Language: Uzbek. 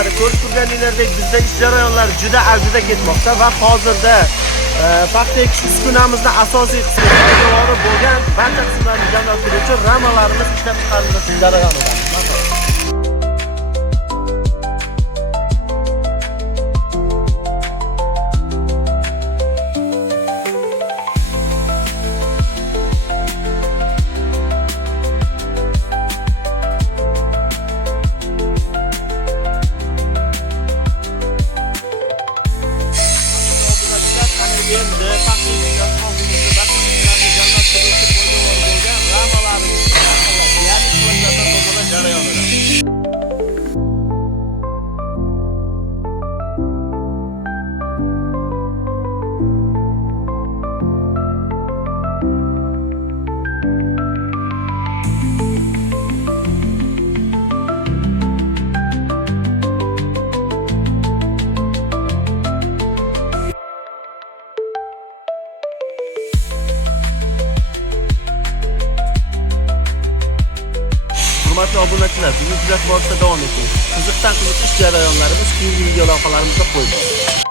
obunachilar, ko'rib turganingizdek bizda ish jarayonlari juda avjida ketmoqda va hozirda paxta ekish uskunamizning asosiy qismi devori bo'lgan barcha qismlarni jamlab turuvchi ramalarimiz ishlab chiqarilishi jarayonida. Endi paxta ekish barcha jamlab turuvchi poydevor bo'lgan ramalarimiz ya'ni qilishlardan tozalash jarayonida. Hurmatli obunachilar, bizni kuzatib borishda davom eting. Qiziqdan qiziq ish jarayonlarimiz keyingi video lavhalarimizda qo'yib boramiz.